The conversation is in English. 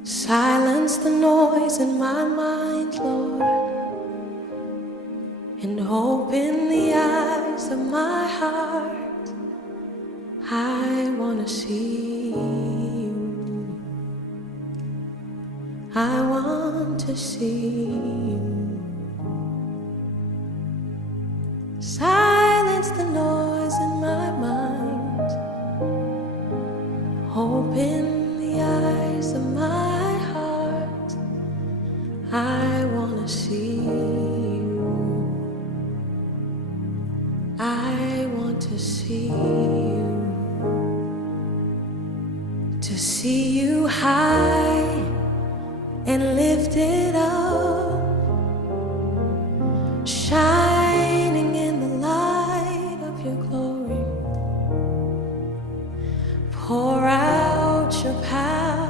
Silence the noise in my mind, Lord, and open the eyes of my heart. I want to see you. I want to see you. Silence the noise in my mind. Open the eyes of my heart. I want to see you. I want to see you. To see you high and lifted up,